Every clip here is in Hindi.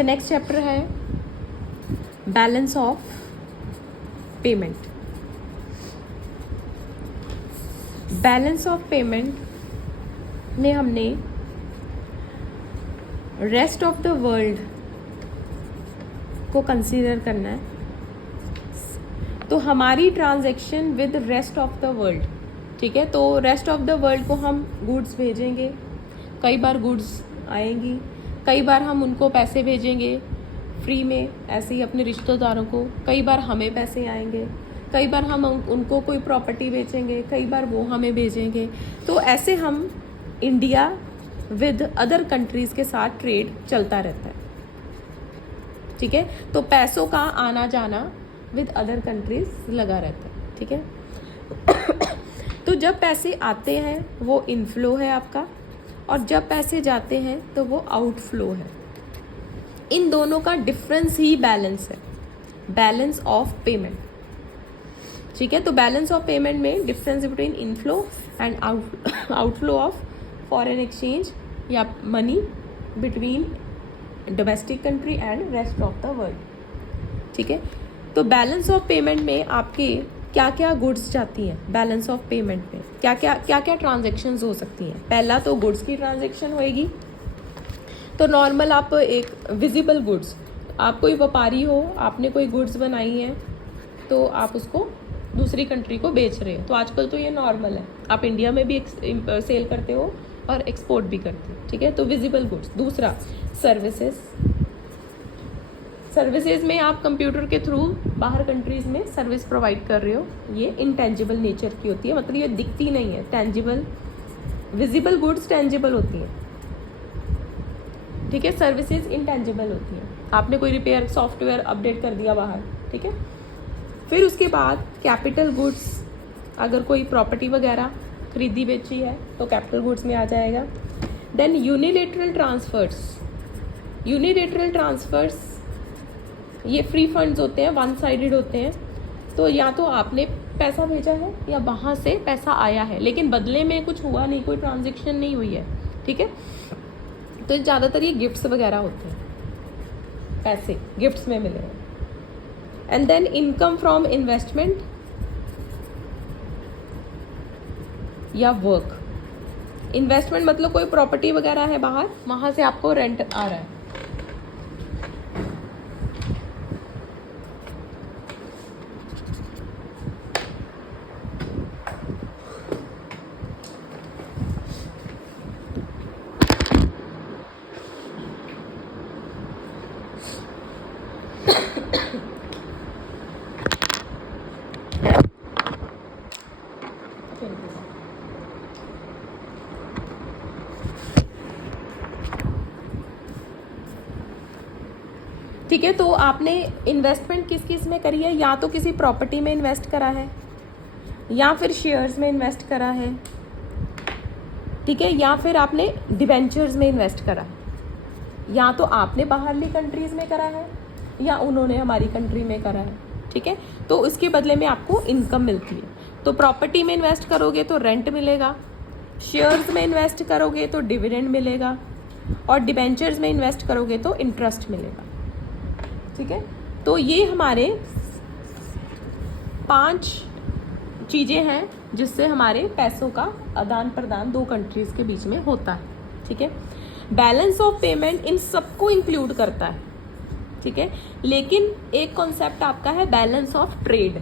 अच्छा, नेक्स्ट चैप्टर है balance of payment. Balance of payment में हमने रेस्ट ऑफ द वर्ल्ड को कंसीडर करना है। तो हमारी transaction with rest of the world, ठीक है। तो रेस्ट ऑफ द वर्ल्ड को हम गुड्स भेजेंगे, कई बार गुड्स आएंगी, कई बार हम उनको पैसे भेजेंगे फ्री में ऐसे ही अपने रिश्तेदारों को, कई बार हमें पैसे आएंगे, कई बार हम उनको कोई प्रॉपर्टी बेचेंगे, कई बार वो हमें भेजेंगे। तो ऐसे हम इंडिया विद अदर कंट्रीज़ के साथ ट्रेड चलता रहता है, ठीक है। तो पैसों का आना जाना विद अदर कंट्रीज लगा रहता है, ठीक है। तो जब पैसे आते हैं वो इनफ्लो है आपका, और जब पैसे जाते हैं तो वो आउटफ्लो है। इन दोनों का डिफरेंस ही बैलेंस है, बैलेंस ऑफ पेमेंट, ठीक है। तो बैलेंस ऑफ पेमेंट में difference between inflow and outflow of foreign exchange या money between domestic country and rest of the world, ठीक है। तो बैलेंस ऑफ पेमेंट में आपके क्या क्या गुड्स जाती हैं, बैलेंस ऑफ पेमेंट में क्या क्या ट्रांजैक्शंस हो सकती हैं। पहला तो गुड्स की ट्रांजैक्शन होएगी। तो नॉर्मल आप एक विजिबल गुड्स, आप कोई व्यापारी हो, आपने कोई गुड्स बनाई हैं तो आप उसको दूसरी कंट्री को बेच रहे हो, तो आजकल तो ये नॉर्मल है। आप इंडिया में भी सेल करते हो और एक्सपोर्ट भी करते हो, ठीक है। तो विजिबल गुड्स। दूसरा सर्विसेज, सर्विसेज में आप कंप्यूटर के थ्रू बाहर कंट्रीज में सर्विस प्रोवाइड कर रहे हो, ये इंटेंजिबल नेचर की होती है, मतलब ये दिखती नहीं है। टेंजिबल, विजिबल गुड्स टेंजिबल होती है, ठीक है। सर्विसेज इंटेंजिबल होती है, आपने कोई रिपेयर सॉफ्टवेयर अपडेट कर दिया बाहर, ठीक है। फिर उसके बाद कैपिटल गुड्स, अगर कोई प्रॉपर्टी वगैरह खरीदी बेची है तो कैपिटल गुड्स में आ जाएगा। Then unilateral transfers, unilateral transfers ये फ्री फंड्स होते हैं, वन साइडेड होते हैं। तो या तो आपने पैसा भेजा है या वहाँ से पैसा आया है, लेकिन बदले में कुछ हुआ नहीं, कोई ट्रांजैक्शन नहीं हुई है, ठीक है। तो ज़्यादातर ये गिफ्ट्स वगैरह होते हैं, पैसे गिफ्ट्स में मिले हैं। And then income from investment या वर्क। इन्वेस्टमेंट मतलब कोई प्रॉपर्टी वगैरह है बाहर, वहाँ से आपको रेंट आ रहा है। ठीक है। तो आपने इन्वेस्टमेंट किस किस में करी है, या तो किसी प्रॉपर्टी में इन्वेस्ट करा है, या फिर शेयर्स में इन्वेस्ट करा है, ठीक है, या फिर आपने डिबेंचर्स में इन्वेस्ट करा है, या तो आपने बाहरली कंट्रीज में करा है या उन्होंने हमारी कंट्री में करा है, ठीक है। तो उसके बदले में आपको इनकम मिलती है। तो प्रॉपर्टी में इन्वेस्ट करोगे तो रेंट मिलेगा, शेयर्स में इन्वेस्ट करोगे तो डिविडेंड मिलेगा, और डिबेंचर्स में इन्वेस्ट करोगे तो इंटरेस्ट मिलेगा, ठीक है। तो ये हमारे 5 चीज़ें हैं जिससे हमारे पैसों का आदान प्रदान दो कंट्रीज़ के बीच में होता है, ठीक है। बैलेंस ऑफ पेमेंट इन सबको इंक्लूड करता है, ठीक है। लेकिन एक कॉन्सेप्ट आपका है balance of trade,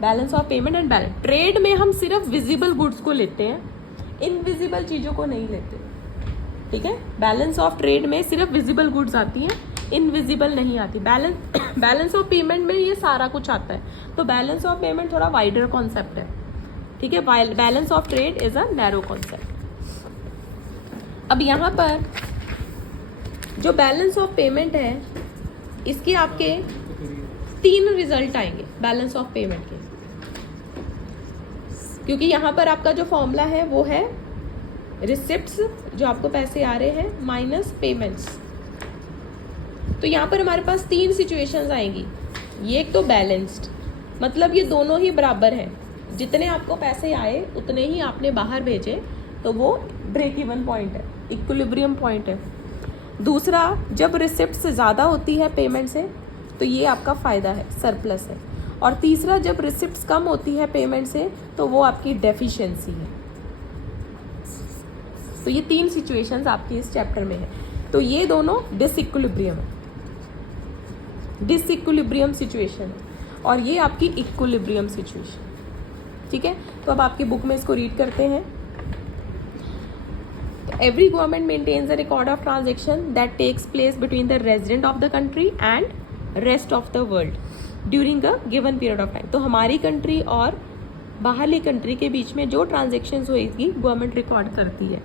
balance of payment and balance. Trade में हम सिर्फ विजिबल गुड्स को लेते हैं, इनविजिबल चीज़ों को नहीं लेते, ठीक है। बैलेंस ऑफ ट्रेड में सिर्फ विजिबल गुड्स आती हैं, इनविजिबल नहीं आती। बैलेंस ऑफ पेमेंट में ये सारा कुछ आता है। तो बैलेंस ऑफ पेमेंट थोड़ा वाइडर कॉन्सेप्ट है, ठीक है। Balance of trade is a narrow concept. अब यहाँ पर जो बैलेंस ऑफ पेमेंट है, इसके आपके 3 रिजल्ट आएंगे बैलेंस ऑफ पेमेंट के, क्योंकि यहाँ पर आपका जो फॉर्मूला है वो है रिसिप्ट्स, जो आपको पैसे आ रहे हैं, माइनस पेमेंट्स। तो यहाँ पर हमारे पास 3 सिचुएशंस आएंगी। ये एक तो बैलेंस्ड, मतलब ये दोनों ही बराबर हैं, जितने आपको पैसे आए उतने ही आपने बाहर भेजे, तो वो ब्रेक इवन पॉइंट है, इक्विलिब्रियम पॉइंट है। दूसरा, जब रिसिप्ट से ज़्यादा होती है पेमेंट से तो ये आपका फ़ायदा है, सरप्लस है। और तीसरा, जब रिसिप्ट्स कम होती है पेमेंट से तो वो आपकी डेफिशिएंसी है। तो ये 3 सिचुएशंस आपकी इस चैप्टर में है। तो ये दोनों डिसइक्विलिब्रियम है, डिसइक्विलिब्रियम सिचुएशन है, और ये आपकी इक्विलिब्रियम सिचुएशन। ठीक है, तो अब आपकी बुक में इसको रीड करते हैं। Every government maintains a record of transaction that takes place between the resident of the country and rest of the world during a given period of time। तो हमारी कंट्री और बाहरली कंट्री के बीच में जो ट्रांजेक्शन्स होगी गवर्नमेंट रिकॉर्ड करती है,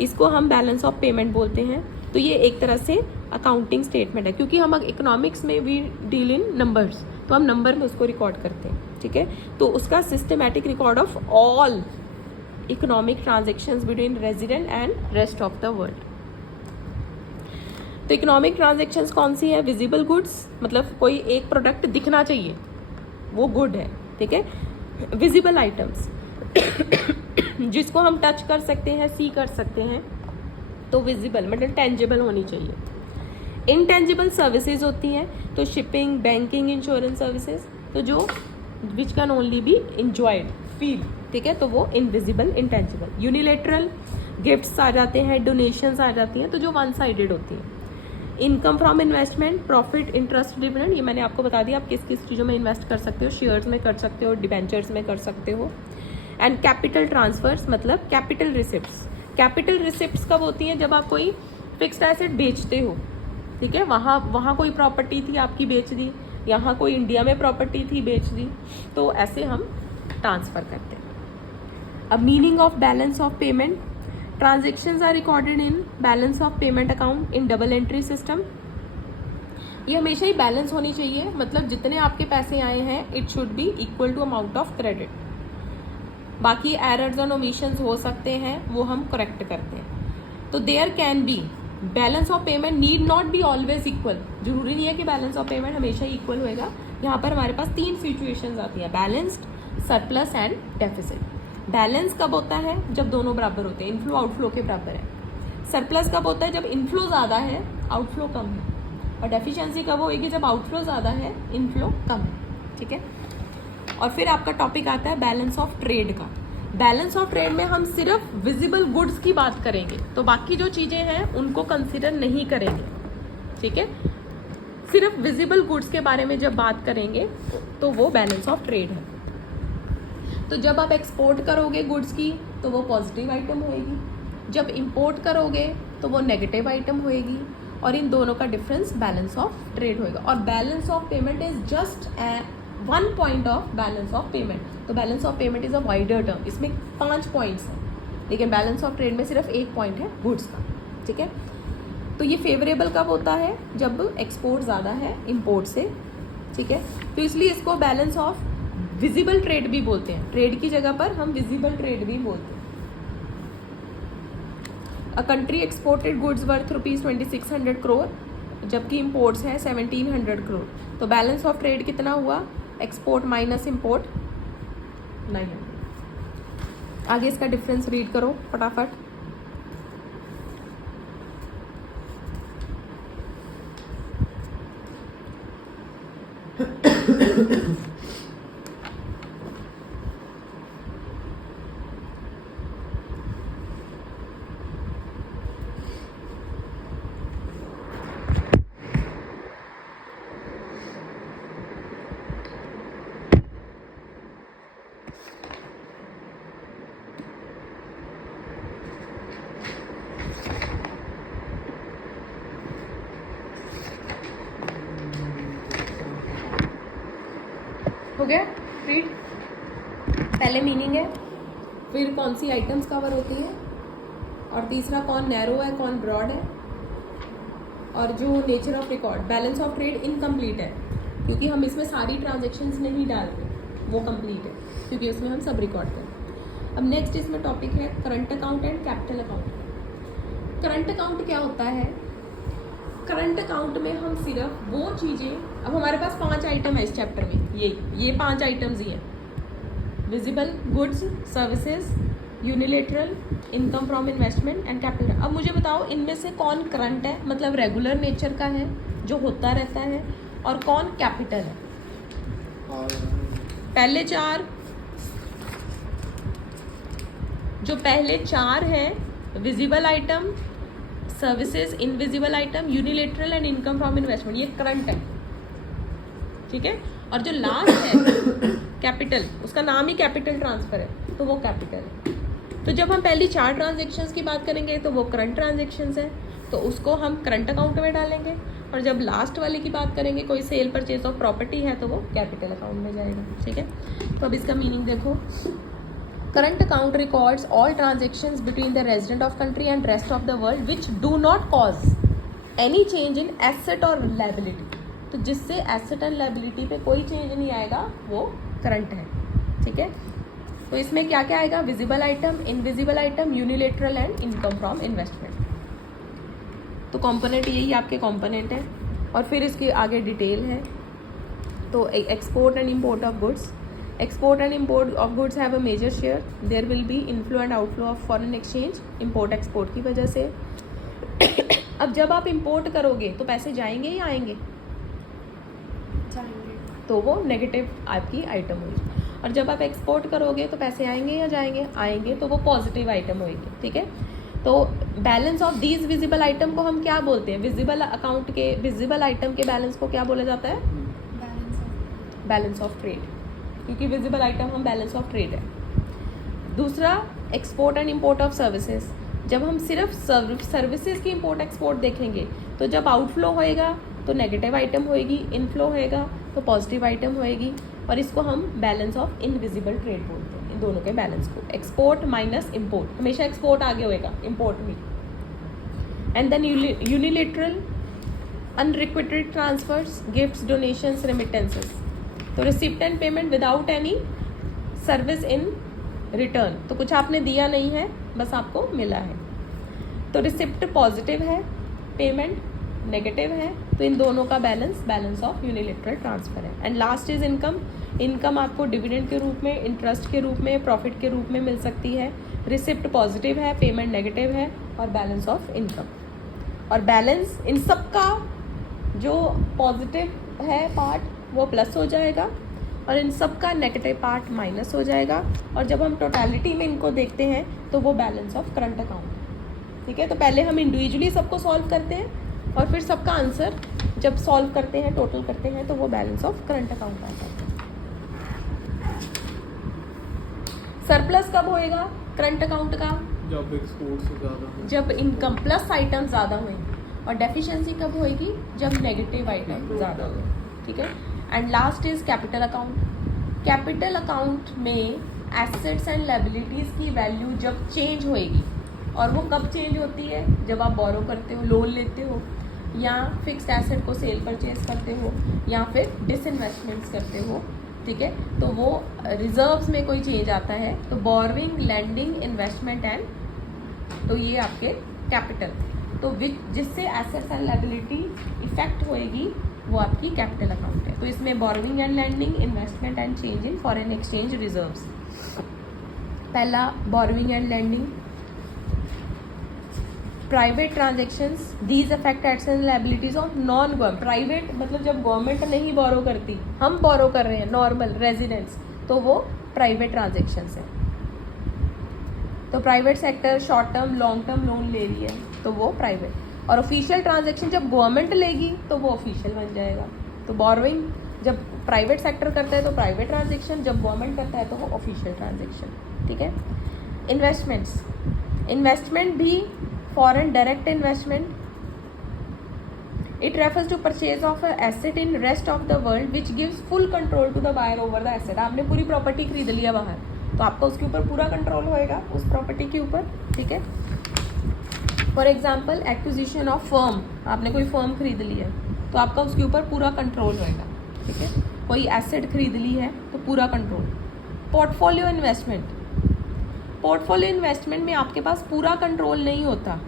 इसको हम बैलेंस ऑफ पेमेंट बोलते हैं। तो ये एक तरह से अकाउंटिंग स्टेटमेंट है, क्योंकि हम इकोनॉमिक्स में वी डील इन नंबर्स, तो हम नंबर में उसको रिकॉर्ड करते हैं। ठीक है, तो उसका systematic record of all economic transactions between resident and rest of the world. तो इकोनॉमिक ट्रांजेक्शन्स कौन सी है? विजिबल गुड्स, मतलब कोई एक प्रोडक्ट दिखना चाहिए, वो गुड है। ठीक है, विजिबल आइटम्स जिसको हम टच कर सकते हैं, सी कर सकते हैं, तो विजिबल मतलब टेंजिबल होनी चाहिए। इनटेंजिबल सर्विसेज होती हैं, तो शिपिंग, बैंकिंग, इंश्योरेंस सर्विसेज, तो जो which can only B enjoyed, feel. ठीक है, तो वो इनविजिबल, इंटेंजिबल। यूनिलेटरल गिफ्ट्स आ जाते हैं, डोनेशंस आ जाती हैं, तो जो वन साइडेड होती हैं। Income from investment, profit, interest, dividend, ये मैंने आपको बता दिया आप किस किस चीज़ों में इन्वेस्ट कर सकते हो, शेयर्स में कर सकते हो, डिबेंचर्स में कर सकते हो। एंड कैपिटल ट्रांसफर्स मतलब कैपिटल रिसिप्ट्स। कैपिटल रिसिप्ट्स कब होती हैं? जब आप कोई फिक्स्ड एसेट बेचते हो। ठीक है, वहाँ कोई प्रॉपर्टी थी आपकी, बेच दी, यहाँ कोई इंडिया में प्रॉपर्टी थी, बेच दी, तो ऐसे हम ट्रांसफ़र करते हैं। अब meaning of balance of payment, transactions are recorded in balance of payment account in double entry system. ये हमेशा ही बैलेंस होनी चाहिए, मतलब जितने आपके पैसे आए हैं it should be equal to amount of credit. बाकी एरर्स और ओमिशंस हो सकते हैं, वो हम करेक्ट करते हैं। तो there can be balance of payment need not be always equal, जरूरी नहीं है कि बैलेंस ऑफ पेमेंट हमेशा ही इक्वल होएगा। यहाँ पर हमारे पास 3 सिचुएशंस आती हैं, balanced, surplus and deficit. Balance कब होता है? जब दोनों बराबर होते हैं, इनफ्लो आउटफ्लो के बराबर है। सरप्लस कब होता है? जब इनफ्लो ज़्यादा है, आउटफ्लो कम है। और डेफिशिएंसी कब होएगी? जब आउटफ्लो ज़्यादा है, इनफ्लो कम है। ठीक है, और फिर आपका टॉपिक आता है बैलेंस ऑफ ट्रेड का। बैलेंस ऑफ ट्रेड में हम सिर्फ विजिबल गुड्स की बात करेंगे, तो बाकी जो चीज़ें हैं उनको कंसिडर नहीं करेंगे। ठीक है, सिर्फ विजिबल गुड्स के बारे में जब बात करेंगे तो वो बैलेंस ऑफ ट्रेड है। तो जब आप एक्सपोर्ट करोगे गुड्स की तो वो पॉजिटिव आइटम होएगी, जब इंपोर्ट करोगे तो वो नेगेटिव आइटम होएगी, और इन दोनों का डिफरेंस बैलेंस ऑफ ट्रेड होएगा। और balance of payment is just one point of balance of payment. तो balance of payment is a wider term, इसमें 5 पॉइंट्स हैं, लेकिन बैलेंस ऑफ ट्रेड में सिर्फ 1 पॉइंट है गुड्स का। ठीक है, तो ये फेवरेबल कब होता है? जब एक्सपोर्ट ज़्यादा है इम्पोर्ट से। ठीक है, तो इसलिए इसको बैलेंस ऑफ विजिबल ट्रेड भी बोलते हैं, ट्रेड की जगह पर हम विजिबल ट्रेड भी बोलते हैं। A country exported goods worth ₹2600 crore, जबकि इम्पोर्ट्स हैं 1700 करोड़, तो बैलेंस ऑफ ट्रेड कितना हुआ? Export minus import 900। आगे इसका डिफरेंस रीड करो फटाफट। हो गया रीड? पहले मीनिंग है, फिर कौन सी आइटम्स कवर होती हैं, और तीसरा कौन नैरो है कौन ब्रॉड है, और जो nature of record. Balance of trade incomplete है क्योंकि हम इसमें सारी ट्रांजेक्शन्स नहीं डालते, वो कंप्लीट है क्योंकि उसमें हम सब रिकॉर्ड करते हैं। अब नेक्स्ट इसमें टॉपिक है current account and capital account. Current account क्या होता है? करंट अकाउंट में हम सिर्फ वो चीज़ें, अब हमारे पास 5 आइटम है इस चैप्टर में, ये 5 आइटम्स ही हैं, visible goods, services, unilateral, income from investment and capital. अब मुझे बताओ इनमें से कौन करंट है, मतलब रेगुलर नेचर का है जो होता रहता है, और कौन कैपिटल है? पहले चार, जो पहले चार हैं, visible item, services, invisible item, unilateral and income from investment, ये करंट है, ठीक है। और जो लास्ट है कैपिटल, उसका नाम ही कैपिटल ट्रांसफर है, तो वो कैपिटल है। तो जब हम पहली चार ट्रांजेक्शन्स की बात करेंगे तो वो करंट ट्रांजेक्शन्स है, तो उसको हम करंट अकाउंट में डालेंगे। और जब लास्ट वाले की बात करेंगे, कोई सेल परचेज ऑफ प्रॉपर्टी है, तो वो कैपिटल अकाउंट में जाएगा, ठीक है। तो अब इसका मीनिंग देखो, current account records all transactions between the resident of country and rest of the world which do not cause any change in asset और लायबिलिटी। तो जिससे एसेट एंड लायबिलिटी पे कोई चेंज नहीं आएगा, वो करंट है, ठीक है। तो इसमें क्या क्या आएगा? Visible item, invisible item, unilateral and income from investment. तो कंपोनेंट यही आपके कंपोनेंट है, और फिर इसकी आगे डिटेल है। तो export and import of goods, export and import of goods have a major share, there will be inflow and outflow of foreign exchange, import export की वजह से। अब जब आप इम्पोर्ट करोगे तो पैसे जाएंगे या आएंगे? तो वो नेगेटिव आपकी आइटम होगी। और जब आप एक्सपोर्ट करोगे तो पैसे आएंगे या जाएंगे? आएंगे, तो वो पॉजिटिव आइटम होगी, ठीक है। तो balance of these visible item को हम क्या बोलते हैं? विजिबल अकाउंट के, विजिबल आइटम के बैलेंस को क्या बोला जाता है? बैलेंस ऑफ ट्रेड, क्योंकि विजिबल आइटम हम बैलेंस ऑफ ट्रेड है। दूसरा, export and import of services. जब हम सिर्फ सर्विसेज की इम्पोर्ट एक्सपोर्ट देखेंगे, तो जब आउटफ्लो होएगा तो नेगेटिव आइटम होएगी, इनफ्लो होएगा तो पॉजिटिव आइटम होएगी, और इसको हम बैलेंस ऑफ इनविजिबल ट्रेड बोलते हैं, इन दोनों के बैलेंस को। एक्सपोर्ट माइनस इम्पोर्ट, हमेशा एक्सपोर्ट आगे होएगा इम्पोर्ट भी। And then unilateral, unrequited transfers, gifts, donations, remittances. तो receipt and payment without any service in return, तो कुछ आपने दिया नहीं है, बस आपको मिला है। तो रिसिप्ट पॉजिटिव है, पेमेंट नेगेटिव है, तो इन दोनों का बैलेंस ऑफ यूनिलेटरल ट्रांसफर है। And last is income. Income आपको डिविडेंड के रूप में, इंटरेस्ट के रूप में, प्रॉफिट के रूप में मिल सकती है। रिसिप्ट पॉजिटिव है, पेमेंट नेगेटिव है, और बैलेंस ऑफ इनकम। और बैलेंस इन सब का जो पॉजिटिव है पार्ट वो प्लस हो जाएगा, और इन सब का नेगेटिव पार्ट माइनस हो जाएगा। और जब हम टोटलिटी में इनको देखते हैं तो वो बैलेंस ऑफ करंट अकाउंट, ठीक है। तो पहले हम इंडिविजुअली सबको सॉल्व करते हैं, और फिर सबका आंसर जब सॉल्व करते हैं, टोटल करते हैं, तो वो बैलेंस ऑफ करंट अकाउंट आता है। सरप्लस कब होएगा करंट अकाउंट का? जब एक्सपोर्ट से ज़्यादा, जब इनकम प्लस आइटम ज़्यादा होंगे। और डेफिशिएंसी कब होएगी? जब नेगेटिव आइटम ज़्यादा होंगे, ठीक है। And last is capital account. Capital account में एसेट्स एंड लायबिलिटीज़ की वैल्यू जब चेंज होएगी, और वो कब चेंज होती है? जब आप बोरो करते हो, लोन लेते हो, या फिक्स्ड एसेट को सेल परचेज करते हो, या फिर डिसइन्वेस्टमेंट्स करते हो, ठीक है। तो वो रिजर्व्स में कोई चेंज आता है, तो बोरोइंग, लैंडिंग, इन्वेस्टमेंट एंड, तो ये आपके कैपिटल। तो जिससे एसेट्स एंड लायबिलिटी इफेक्ट होएगी, वो आपकी कैपिटल अकाउंट है। तो इसमें borrowing and lending, investment and change in foreign exchange reserves. पहला borrowing and lending, private transactions, these affect assets and liabilities of non government. Private मतलब जब गवर्नमेंट नहीं बोरो करती, हम बोरो कर रहे हैं, नॉर्मल रेजिडेंट्स, तो वो प्राइवेट ट्रांजेक्शन्स है। तो private sector short term, long term loan ले रही है, तो वो प्राइवेट। और ऑफिशियल ट्रांजेक्शन जब गवर्नमेंट लेगी तो वो ऑफिशियल बन जाएगा। तो बोरोइंग जब प्राइवेट सेक्टर करता है तो प्राइवेट ट्रांजेक्शन, जब गवर्नमेंट करता है तो वो ऑफिशियल ट्रांजेक्शन, ठीक है। इन्वेस्टमेंट्स, इन्वेस्टमेंट भी foreign direct investment, it refers to purchase of a asset in rest of the world which gives full control to the buyer over the asset. आपने पूरी प्रॉपर्टी खरीद लिया बाहर, तो आपका उसके ऊपर पूरा कंट्रोल होएगा, उस प्रॉपर्टी के ऊपर, ठीक है। For example acquisition of firm, आपने कोई फर्म खरीद ली है, तो आपका उसके ऊपर पूरा कंट्रोल होएगा, ठीक है। कोई एसेट खरीद ली है तो पूरा control. Portfolio investment, portfolio investment में आपके पास पूरा कंट्रोल नहीं होता,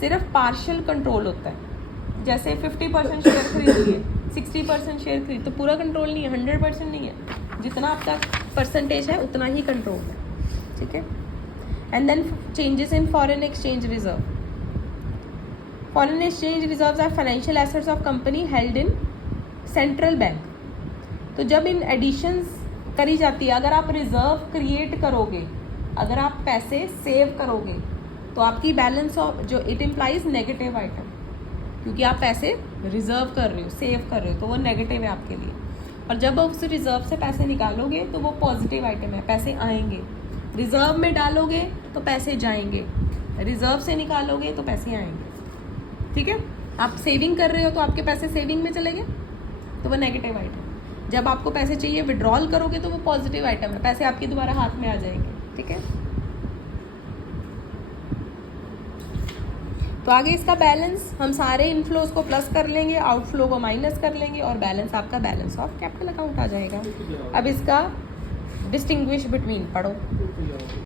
सिर्फ पार्शियल कंट्रोल होता है। जैसे 50% शेयर खरीद लिए, 60% शेयर खरीद, तो पूरा कंट्रोल नहीं है, 100% नहीं है। जितना आपका परसेंटेज है उतना ही कंट्रोल है, ठीक है। And then changes in foreign exchange reserve. Foreign exchange reserves are financial assets of company held in central bank. तो जब इन एडिशंस करी जाती है, अगर आप रिजर्व क्रिएट करोगे, अगर आप पैसे सेव करोगे, तो आपकी बैलेंस ऑफ जो इट इम्प्लाइज नेगेटिव आइटम, क्योंकि आप पैसे रिजर्व कर रहे हो, सेव कर रहे हो, तो वो नेगेटिव है आपके लिए. और जब आप उस रिजर्व से पैसे निकालोगे तो वो पॉजिटिव आइटम है, पैसे आएंगे. रिजर्व में डालोगे तो पैसे जाएंगे, रिजर्व से निकालोगे तो पैसे आएंगे. ठीक है, आप सेविंग कर रहे हो तो आपके पैसे सेविंग में चले गए, तो वो नेगेटिव आइटम. जब आपको पैसे चाहिए विड्रॉल करोगे तो वो पॉजिटिव आइटम है, पैसे आपके दोबारा हाथ में आ जाएंगे. ठीक है, तो आगे इसका बैलेंस हम सारे इनफ्लोज को प्लस कर लेंगे, आउटफ्लो को माइनस कर लेंगे, और बैलेंस आपका बैलेंस ऑफ कैपिटल अकाउंट आ जाएगा. अब इसका डिस्टिंग्विश बिटवीन पढ़ो.